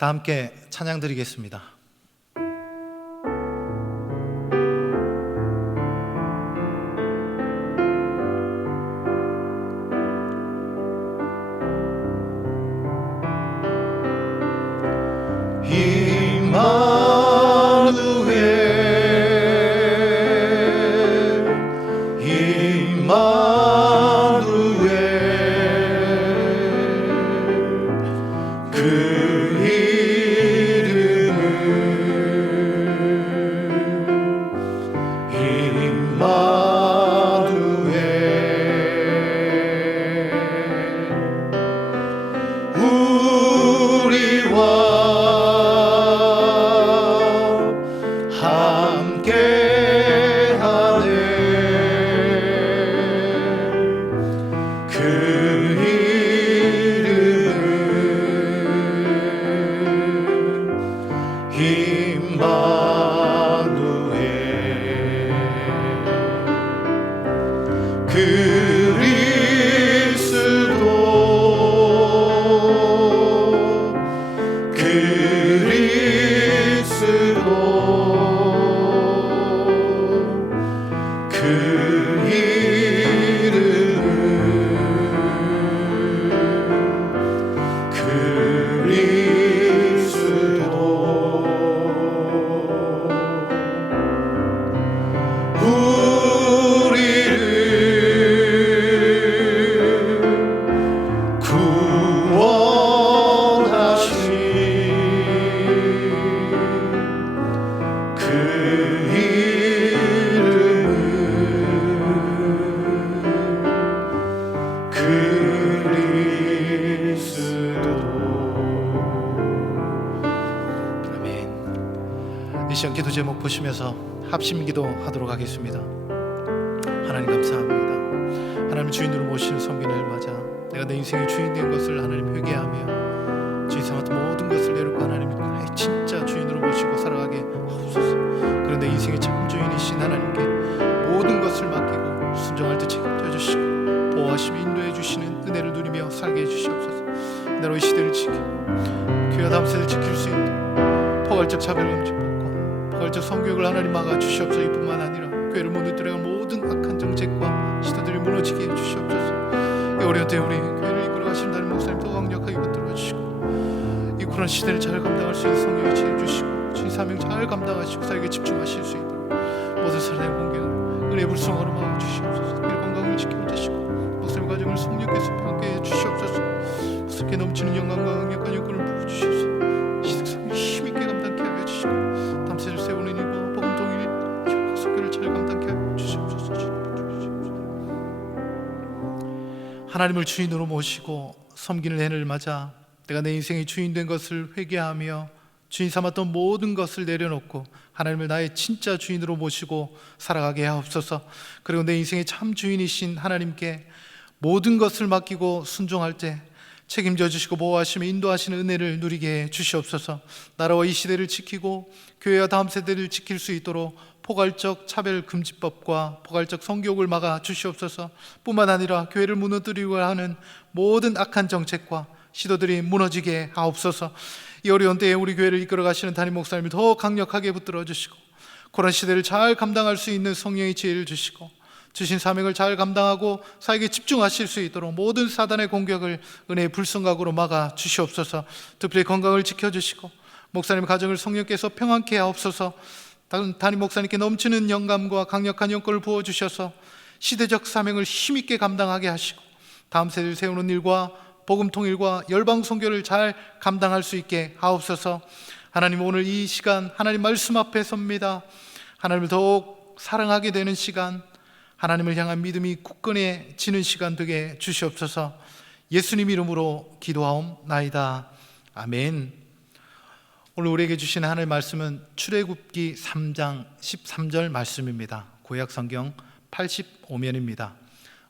다 함께 찬양 드리겠습니다. 이 시간 기도 제목 보시면서 합심기도 하도록 하겠습니다. 하나님 감사합니다. 하나님 주인으로 모시는 성빈을 맞아 내가 내 인생의 주인 된 것을 하나님 회개하며 주인 삼았던 모든 것을 내놓고 하나님 진짜 주인으로 모시고 살아가게 하옵소서. 그런데 인생의 참 주인이신 하나님께 모든 것을 맡기고 순종할 때 책임져 주시고 보호하시며 인도해 주시는 은혜를 누리며 살게 해주시옵소서. 나로 이 시대를 지키고 교회 다음 세대를 지킬 수 있는 포괄적 차별을 금지하고 포괄적 성교육을 하나님 막아주시옵소서. 이뿐만 아니라 교회를 무너뜨려 모든 악한 정책과 시도들이 무너지게 해주시옵소서. 이 어려운 때 우리 교회를 이끌어가시는 다른 목사님 더 강력하게 붙들어 주시고 이 코로나 시대를 잘 감당할 수 있는 성령의 지혜 주시고 주님 사명 잘 감당하시고 살게 집중하실 수 있도록 모든 사람의 공격을 은혜 불성으로 막아주시옵소서. 일 건강을 지켜주시고 목사님 가정을 성령께서 함께 해주시옵소서. 목사님께 넘치는 영광과 강력한 여건을 부어주시옵소서. 시득성을 힘있게 감당케 하여 주시고 담세를 세우는 일과 복음 동일 혈육 속교를 잘 감당케 하여 주시옵소서. 하나님을 주인으로 모시고 섬기는 해를 맞아 내가 내 인생의 주인 된 것을 회개하며 주인 삼았던 모든 것을 내려놓고 하나님을 나의 진짜 주인으로 모시고 살아가게 하옵소서. 그리고 내 인생의 참 주인이신 하나님께 모든 것을 맡기고 순종할 때 책임져 주시고 보호하시며 인도하시는 은혜를 누리게 해 주시옵소서. 나라와 이 시대를 지키고 교회와 다음 세대를 지킬 수 있도록 포괄적 차별금지법과 포괄적 성교육을 막아 주시옵소서. 뿐만 아니라 교회를 무너뜨리고 하는 모든 악한 정책과 시도들이 무너지게 하옵소서. 이 어려운 때에 우리 교회를 이끌어 가시는 담임 목사님을 더 강력하게 붙들어 주시고 그런 시대를 잘 감당할 수 있는 성령의 지혜를 주시고 주신 사명을 잘 감당하고 사역에 집중하실 수 있도록 모든 사단의 공격을 은혜의 불성각으로 막아 주시옵소서. 특별히 건강을 지켜주시고 목사님 가정을 성령께서 평안케 하옵소서. 담임 목사님께 넘치는 영감과 강력한 영권을 부어주셔서 시대적 사명을 힘있게 감당하게 하시고 다음 세대를 세우는 일과 복음 통일과 열방 선교를 잘 감당할 수 있게 하옵소서. 하나님, 오늘 이 시간 하나님 말씀 앞에 섭니다. 하나님을 더욱 사랑하게 되는 시간, 하나님을 향한 믿음이 굳건해지는 시간 되게 주시옵소서. 예수님 이름으로 기도하옵나이다. 아멘. 오늘 우리에게 주신 하나님의 말씀은 출애굽기 3장 13절 말씀입니다. 구약 성경 85면입니다.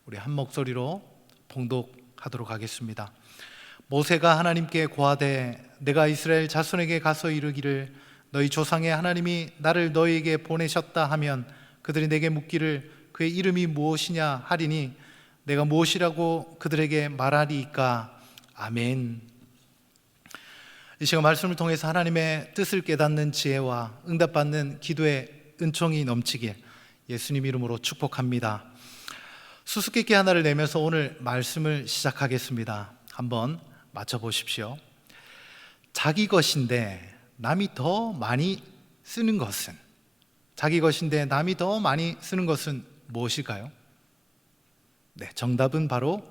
우리 한 목소리로 봉독하도록 하겠습니다. 모세가 하나님께 고하되 내가 이스라엘 자손에게 가서 이르기를 너희 조상의 하나님이 나를 너희에게 보내셨다 하면 그들이 내게 묻기를 그의 이름이 무엇이냐 하리니 내가 무엇이라고 그들에게 말하리이까. 아멘. 이 시간 말씀을 통해서 하나님의 뜻을 깨닫는 지혜와 응답받는 기도의 은총이 넘치길 예수님 이름으로 축복합니다. 수수께끼 하나를 내면서 오늘 말씀을 시작하겠습니다. 한번 맞춰보십시오. 자기 것인데 남이 더 많이 쓰는 것은, 자기 것인데 남이 더 많이 쓰는 것은 무엇일까요? 네, 정답은 바로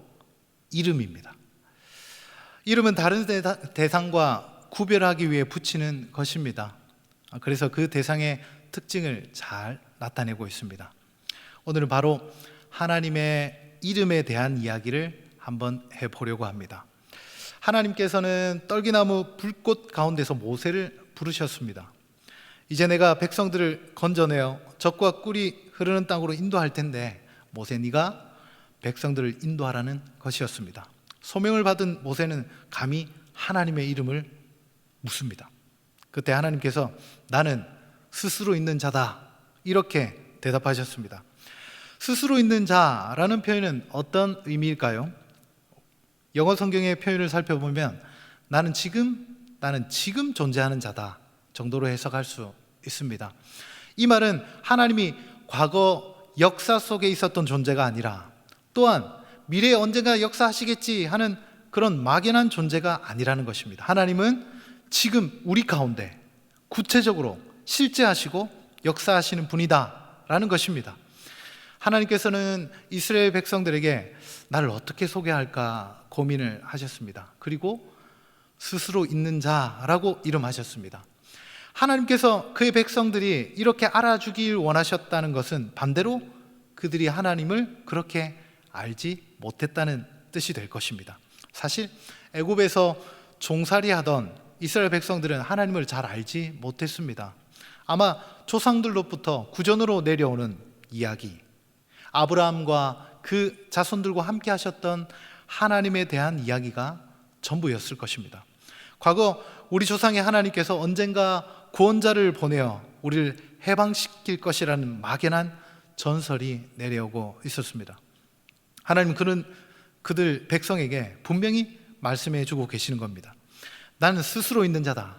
이름입니다. 이름은 다른 대상과 구별하기 위해 붙이는 것입니다. 그래서 그 대상의 특징을 잘 나타내고 있습니다. 오늘은 바로 하나님의 이름에 대한 이야기를 한번 해보려고 합니다. 하나님께서는 떨기나무 불꽃 가운데서 모세를 부르셨습니다. 이제 내가 백성들을 건져내어 적과 꿀이 흐르는 땅으로 인도할 텐데 모세, 네가 백성들을 인도하라는 것이었습니다. 소명을 받은 모세는 감히 하나님의 이름을 묻습니다. 그때 하나님께서 나는 스스로 있는 자다, 이렇게 대답하셨습니다. 스스로 있는 자라는 표현은 어떤 의미일까요? 영어 성경의 표현을 살펴보면 나는 지금 존재하는 자다 정도로 해석할 수 있습니다. 이 말은 하나님이 과거 역사 속에 있었던 존재가 아니라, 또한 미래에 언젠가 역사하시겠지 하는 그런 막연한 존재가 아니라는 것입니다. 하나님은 지금 우리 가운데 구체적으로 실제하시고 역사하시는 분이다 라는 것입니다. 하나님께서는 이스라엘 백성들에게 나를 어떻게 소개할까 고민을 하셨습니다. 그리고 스스로 있는 자라고 이름하셨습니다. 하나님께서 그의 백성들이 이렇게 알아주길 원하셨다는 것은 반대로 그들이 하나님을 그렇게 알지 못했다는 뜻이 될 것입니다. 사실 애굽에서 종살이하던 이스라엘 백성들은 하나님을 잘 알지 못했습니다. 아마 조상들로부터 구전으로 내려오는 이야기, 아브라함과 그 자손들과 함께 하셨던 하나님에 대한 이야기가 전부였을 것입니다. 과거 우리 조상의 하나님께서 언젠가 구원자를 보내어 우리를 해방시킬 것이라는 막연한 전설이 내려오고 있었습니다. 하나님은 그들 백성에게 분명히 말씀해 주고 계시는 겁니다. 나는 스스로 있는 자다.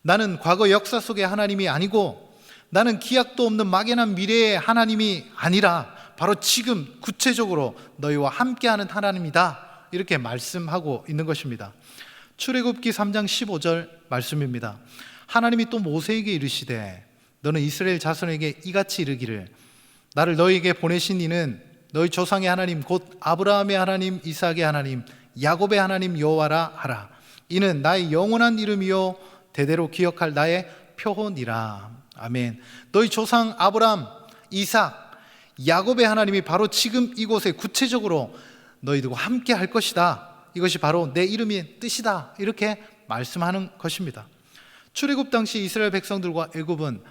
나는 과거 역사 속의 하나님이 아니고, 나는 기약도 없는 막연한 미래의 하나님이 아니라 바로 지금 구체적으로 너희와 함께하는 하나님이다, 이렇게 말씀하고 있는 것입니다. 출애굽기 3장 15절 말씀입니다. 하나님이 또 모세에게 이르시되 너는 이스라엘 자손에게 이같이 이르기를 나를 너희에게 보내신 이는 너희 조상의 하나님 곧 아브라함의 하나님, 이삭의 하나님, 야곱의 하나님 여호와라 하라. 이는 나의 영원한 이름이요 대대로 기억할 나의 표혼이라. 아멘. 너희 조상 아브라함, 이삭, 야곱의 하나님이 바로 지금 이곳에 구체적으로 너희들과 함께 할 것이다. 이것이 바로 내 이름의 뜻이다, 이렇게 말씀하는 것입니다. 출애굽 당시 이스라엘 백성들과 애굽은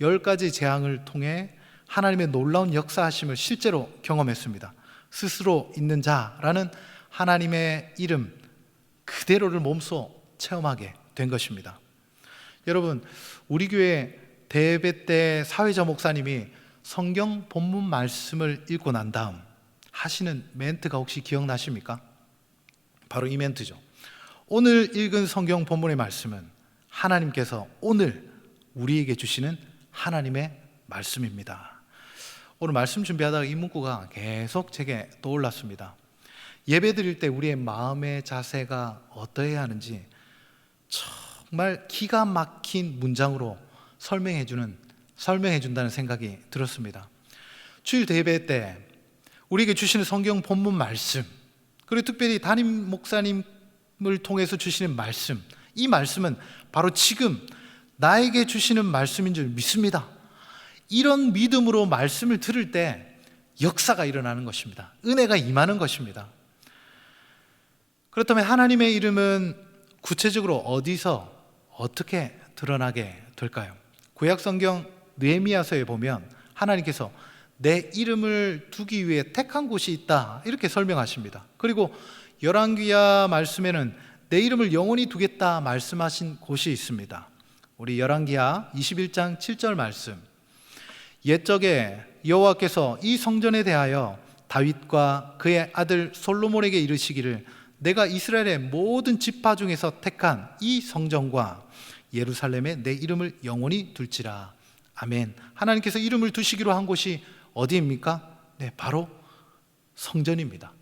10가지 재앙을 통해 하나님의 놀라운 역사하심을 실제로 경험했습니다. 스스로 있는 자라는 하나님의 이름 그대로를 몸소 체험하게 된 것입니다. 여러분, 우리 교회 대배 때 사회자 목사님이 성경 본문 말씀을 읽고 난 다음 하시는 멘트가 혹시 기억나십니까? 바로 이 멘트죠. 오늘 읽은 성경 본문의 말씀은 하나님께서 오늘 우리에게 주시는 하나님의 말씀입니다. 오늘 말씀 준비하다가 이 문구가 계속 제게 떠올랐습니다. 예배 드릴 때 우리의 마음의 자세가 어떠해야 하는지 정말 기가 막힌 문장으로 설명해 준다는 생각이 들었습니다. 주일 대회 때 우리에게 주시는 성경 본문 말씀, 그리고 특별히 담임 목사님을 통해서 주시는 말씀, 이 말씀은 바로 지금 나에게 주시는 말씀인 줄 믿습니다. 이런 믿음으로 말씀을 들을 때 역사가 일어나는 것입니다. 은혜가 임하는 것입니다. 그렇다면 하나님의 이름은 구체적으로 어디서 어떻게 드러나게 될까요? 구약성경 느헤미야서에 보면 하나님께서 내 이름을 두기 위해 택한 곳이 있다, 이렇게 설명하십니다. 그리고 열왕기야 말씀에는 내 이름을 영원히 두겠다 말씀하신 곳이 있습니다. 우리 열왕기야 21장 7절 말씀, 옛적에 여호와께서 이 성전에 대하여 다윗과 그의 아들 솔로몬에게 이르시기를 내가 이스라엘의 모든 지파 중에서 택한 이 성전과 예루살렘에 내 이름을 영원히 둘지라. 아멘. 하나님께서 이름을 두시기로 한 곳이 어디입니까? 네, 바로 성전입니다.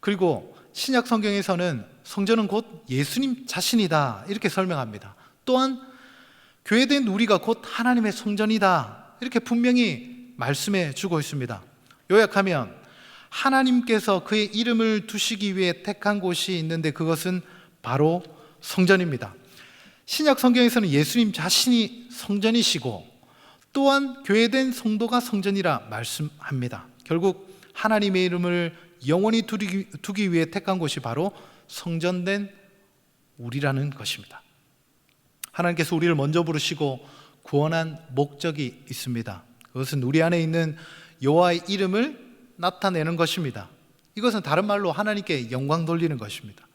그리고 신약 성경에서는 성전은 곧 예수님 자신이다 이렇게 설명합니다. 또한 교회된 우리가 곧 하나님의 성전이다 이렇게 분명히 말씀해 주고 있습니다. 요약하면 하나님께서 그의 이름을 두시기 위해 택한 곳이 있는데 그것은 바로 성전입니다. 신약 성경에서는 예수님 자신이 성전이시고 또한 교회된 성도가 성전이라 말씀합니다. 결국 하나님의 이름을 영원히 두기 위해 택한 곳이 바로 성전된 우리라는 것입니다. 하나님께서 우리를 먼저 부르시고 구원한 목적이 있습니다. 그것은 우리 안에 있는 여호와의 이름을 나타내는 것입니다. 이것은 다른 말로 하나님께 영광 돌리는 것입니다.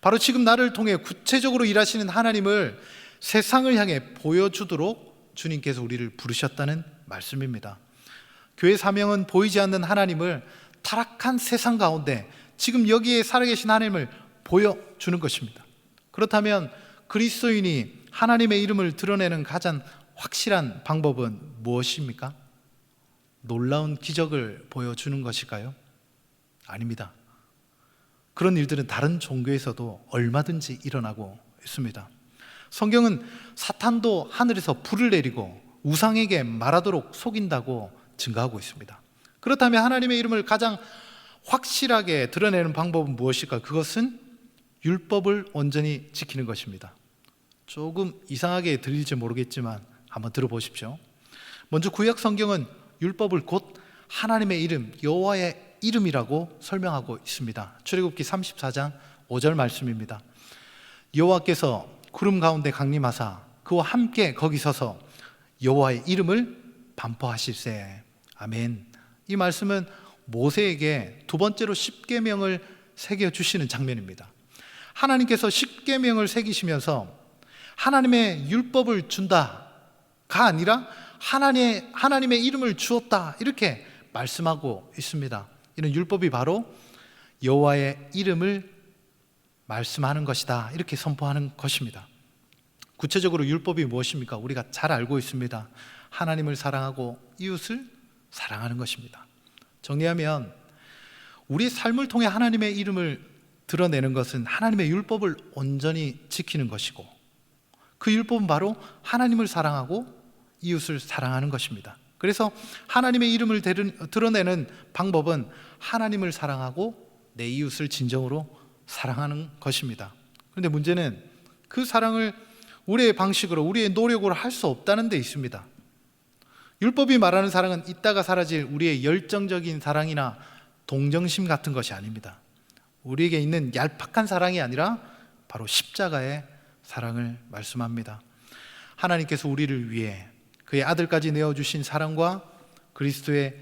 바로 지금 나를 통해 구체적으로 일하시는 하나님을 세상을 향해 보여주도록 주님께서 우리를 부르셨다는 말씀입니다. 교회 사명은 보이지 않는 하나님을 타락한 세상 가운데 지금 여기에 살아계신 하나님을 보여주는 것입니다. 그렇다면 그리스도인이 하나님의 이름을 드러내는 가장 확실한 방법은 무엇입니까? 놀라운 기적을 보여주는 것일까요? 아닙니다. 그런 일들은 다른 종교에서도 얼마든지 일어나고 있습니다. 성경은 사탄도 하늘에서 불을 내리고 우상에게 말하도록 속인다고 증가하고 있습니다. 그렇다면 하나님의 이름을 가장 확실하게 드러내는 방법은 무엇일까? 그것은 율법을 온전히 지키는 것입니다. 조금 이상하게 들릴지 모르겠지만 한번 들어보십시오. 먼저 구약 성경은 율법을 곧 하나님의 이름, 여호와의 이름이라고 설명하고 있습니다. 출애굽기 34장 5절 말씀입니다. 여호와께서 구름 가운데 강림하사 그와 함께 거기 서서 여호와의 이름을 반포하실세. 아멘. 이 말씀은 모세에게 두 번째로 십계명을 새겨주시는 장면입니다. 하나님께서 십계명을 새기시면서 하나님의 율법을 준다가 아니라 하나님의 이름을 주었다 이렇게 말씀하고 있습니다. 이는 율법이 바로 여호와의 이름을 말씀하는 것이다 이렇게 선포하는 것입니다. 구체적으로 율법이 무엇입니까? 우리가 잘 알고 있습니다. 하나님을 사랑하고 이웃을 사랑하는 것입니다. 정리하면 우리의 삶을 통해 하나님의 이름을 드러내는 것은 하나님의 율법을 온전히 지키는 것이고 그 율법은 바로 하나님을 사랑하고 이웃을 사랑하는 것입니다. 그래서 하나님의 이름을 드러내는 방법은 하나님을 사랑하고 내 이웃을 진정으로 사랑하는 것입니다. 그런데 문제는 그 사랑을 우리의 방식으로 우리의 노력으로 할 수 없다는 데 있습니다. 율법이 말하는 사랑은 있다가 사라질 우리의 열정적인 사랑이나 동정심 같은 것이 아닙니다. 우리에게 있는 얄팍한 사랑이 아니라 바로 십자가의 사랑을 말씀합니다. 하나님께서 우리를 위해 그의 아들까지 내어주신 사랑과 그리스도의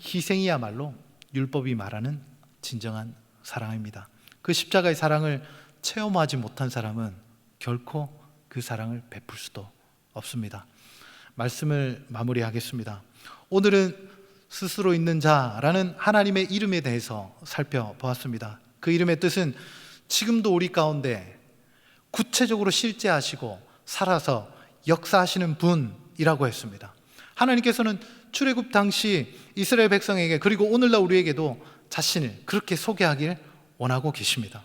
희생이야말로 율법이 말하는 진정한 사랑입니다. 그 십자가의 사랑을 체험하지 못한 사람은 결코 그 사랑을 베풀 수도 없습니다. 말씀을 마무리하겠습니다. 오늘은 스스로 있는 자라는 하나님의 이름에 대해서 살펴보았습니다. 그 이름의 뜻은 지금도 우리 가운데 구체적으로 실제하시고 살아서 역사하시는 분이라고 했습니다. 하나님께서는 출애굽 당시 이스라엘 백성에게 그리고 오늘날 우리에게도 자신을 그렇게 소개하길 원하고 계십니다.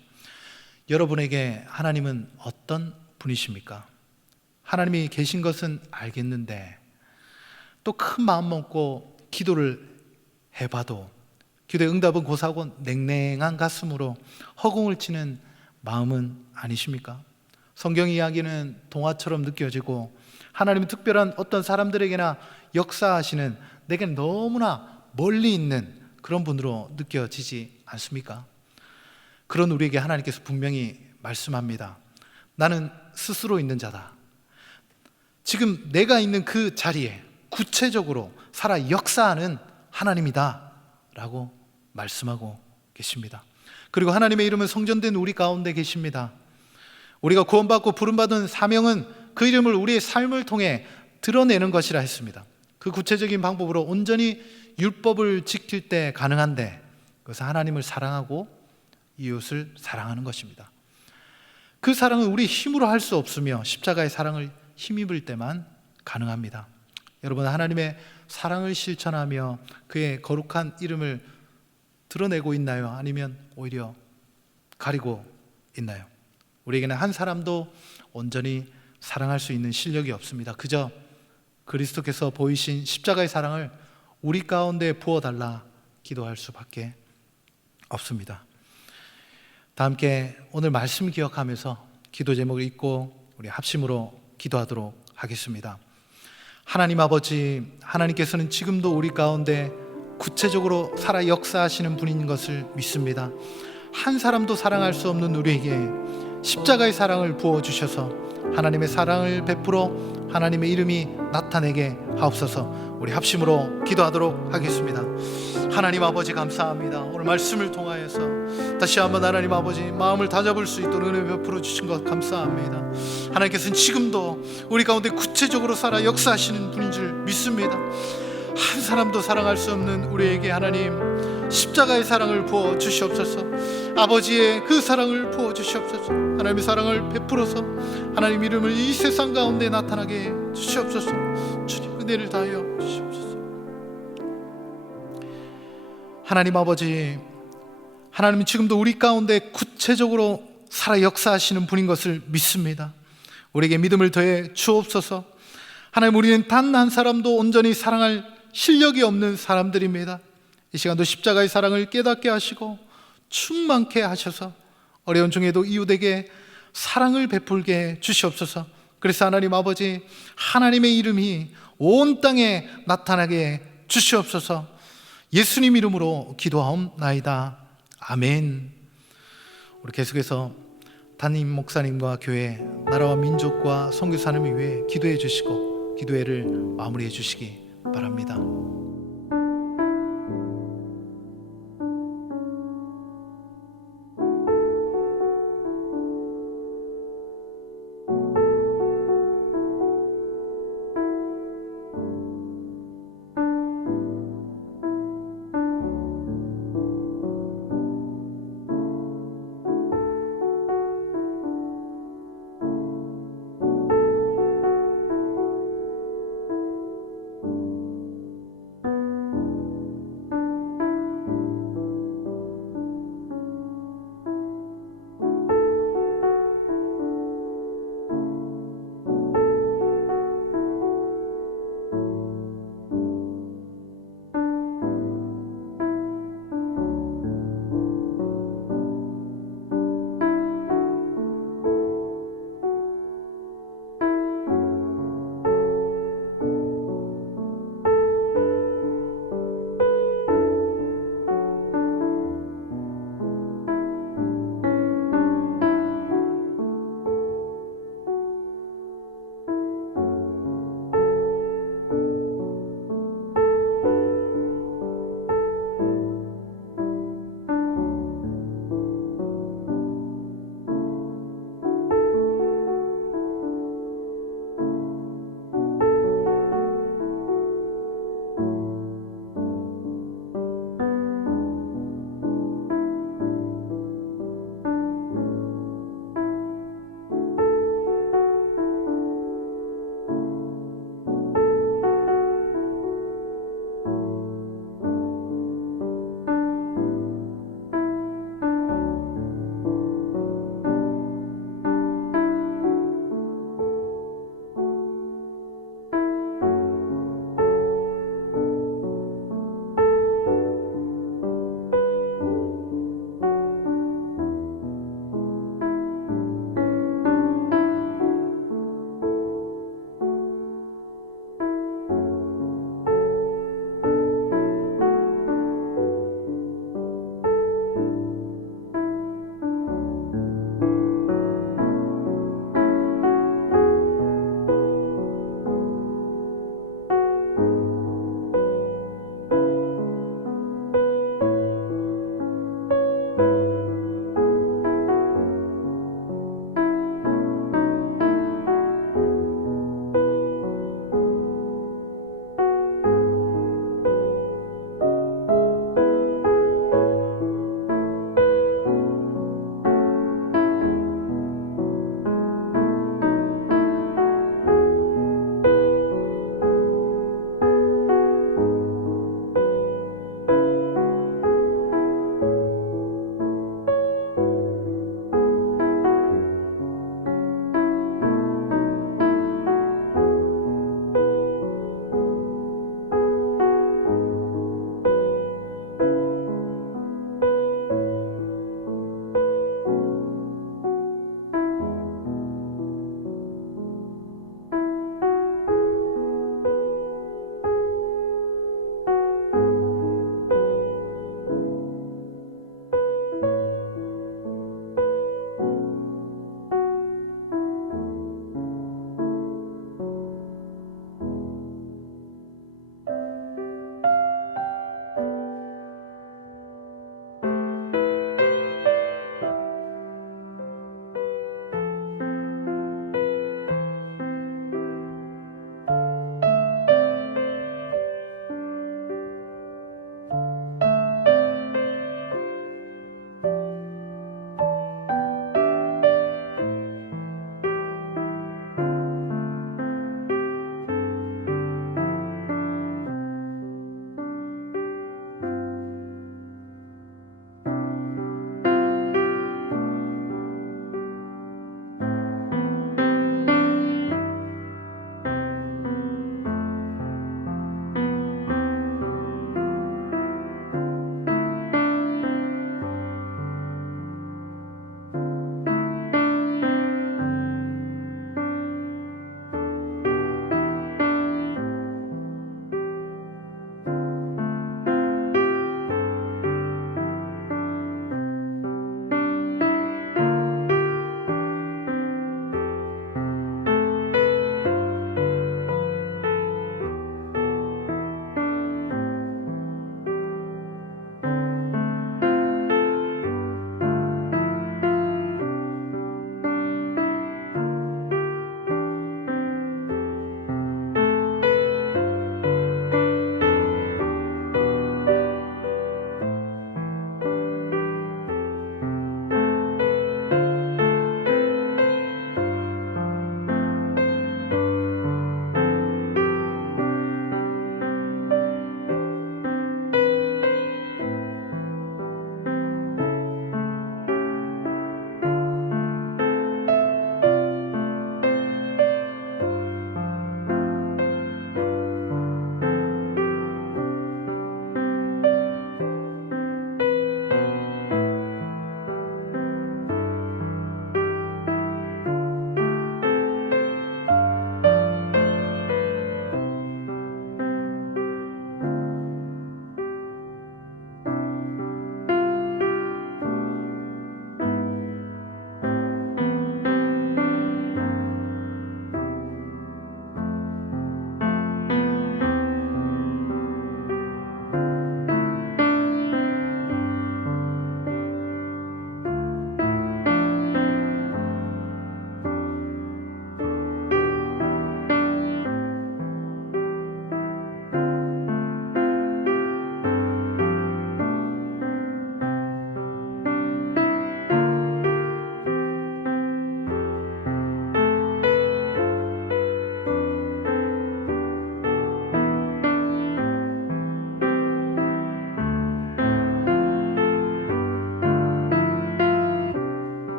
여러분에게 하나님은 어떤 분이십니까? 하나님이 계신 것은 알겠는데 또 큰 마음 먹고 기도를 해봐도 기도의 응답은 고사하고 냉랭한 가슴으로 허공을 치는 마음은 아니십니까? 성경 이야기는 동화처럼 느껴지고 하나님은 특별한 어떤 사람들에게나 역사하시는 내게는 너무나 멀리 있는 그런 분으로 느껴지지 않습니까? 그런 우리에게 하나님께서 분명히 말씀합니다. 나는 스스로 있는 자다. 지금 내가 있는 그 자리에 구체적으로 살아 역사하는 하나님이다 라고 말씀하고 계십니다. 그리고 하나님의 이름은 성전된 우리 가운데 계십니다. 우리가 구원받고 부름받은 사명은 그 이름을 우리의 삶을 통해 드러내는 것이라 했습니다. 그 구체적인 방법으로 온전히 율법을 지킬 때 가능한데 그것은 하나님을 사랑하고 이웃을 사랑하는 것입니다. 그 사랑은 우리 힘으로 할 수 없으며 십자가의 사랑을 힘입을 때만 가능합니다. 여러분, 하나님의 사랑을 실천하며 그의 거룩한 이름을 드러내고 있나요? 아니면 오히려 가리고 있나요? 우리에게는 한 사람도 온전히 사랑할 수 있는 실력이 없습니다. 그저 그리스도께서 보이신 십자가의 사랑을 우리 가운데 부어달라 기도할 수밖에 없습니다. 다 함께 오늘 말씀 기억하면서 기도 제목을 읽고 우리 합심으로 기도하도록 하겠습니다. 하나님 아버지, 하나님께서는 지금도 우리 가운데 구체적으로 살아 역사하시는 분인 것을 믿습니다. 한 사람도 사랑할 수 없는 우리에게 십자가의 사랑을 부어주셔서 하나님의 사랑을 베풀어 하나님의 이름이 나타내게 하옵소서. 우리 합심으로 기도하도록 하겠습니다. 하나님 아버지, 감사합니다. 오늘 말씀을 통하여서 다시 한번 하나님 아버지 마음을 다잡을 수 있도록 은혜 베풀어 주신 것 감사합니다. 하나님께서는 지금도 우리 가운데 구체적으로 살아 역사하시는 분인 줄 믿습니다. 한 사람도 사랑할 수 없는 우리에게 하나님 십자가의 사랑을 부어 주시옵소서. 아버지의 그 사랑을 부어 주시옵소서. 하나님의 사랑을 베풀어서 하나님 이름을 이 세상 가운데 나타나게 해 주시옵소서. 주님 은혜를 다하여 주시옵소서. 하나님 아버지, 하나님은 지금도 우리 가운데 구체적으로 살아 역사하시는 분인 것을 믿습니다. 우리에게 믿음을 더해 주옵소서. 하나님, 우리는 단 한 사람도 온전히 사랑할 실력이 없는 사람들입니다. 이 시간도 십자가의 사랑을 깨닫게 하시고 충만케 하셔서 어려운 중에도 이웃에게 사랑을 베풀게 주시옵소서. 그래서 하나님 아버지, 하나님의 이름이 온 땅에 나타나게 주시옵소서. 예수님 이름으로 기도하옵나이다. 아멘. 우리 계속해서 담임 목사님과 교회, 나라와 민족과 선교사님을 위해 기도해 주시고 기도회를 마무리해 주시기 바랍니다.